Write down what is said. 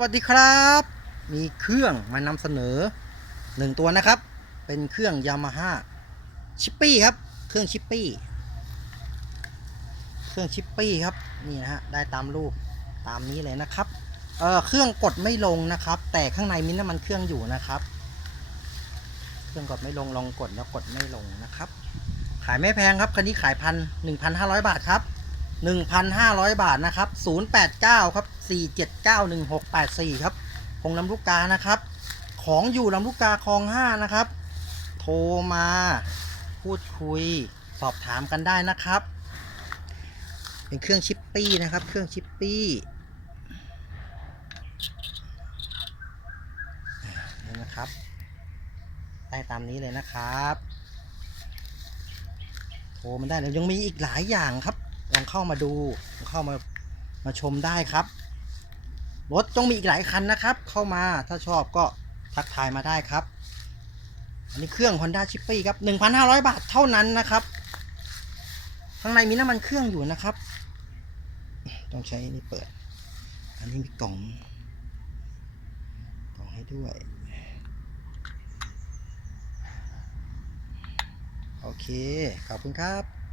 วัสดีครับ มีเครื่องมานำเสนอหนึ่งตัวนะครับ เป็นเครื่องยามาฮ่าชิปปี้ครับ เครื่องชิปปี้ เครื่องชิปปี้ครับ นี่นะฮะ ได้ตามรูปตามนี้เลยนะครับ เออเครื่องกดไม่ลงนะครับ แต่ข้างในมีน้ำมันเครื่องอยู่นะครับ เครื่องกดไม่ลงลองกดแล้วกดไม่ลงนะครับ ขายไม่แพงครับ คันนี้ขายพันหนึ่งพันห้าร้อยบาทครับ 1,500 บาทนะครับ 089 ครับ 4791684 ครับคงลำลูกกานะครับ ของอยู่ลำลูกกาคลอง 5 นะครับ โทรมาพูดคุยสอบถามกันได้นะครับ เป็นเครื่องชิปปี้นะครับ เครื่องชิปปี้นี่นะครับได้ตามนี้เลยนะครับโทรมันได้แล้วยังมีอีกหลายอย่างครับ ลองเข้ามาดูเข้ามามาชมได้ครับ รถต้องมีอีกหลายคันนะครับ เข้ามาถ้าชอบก็ทักทายมาได้ครับ อันนี้เครื่อง Honda c h i p p y ครับ 1,500 บาทเท่านั้นนะครับ ข้างในมีน้ำมันเครื่องอยู่นะครับ ต้องใช้นี่เปิด อันนี้มีกล่องกล่องให้ด้วย โอเค ขอบคุณครับ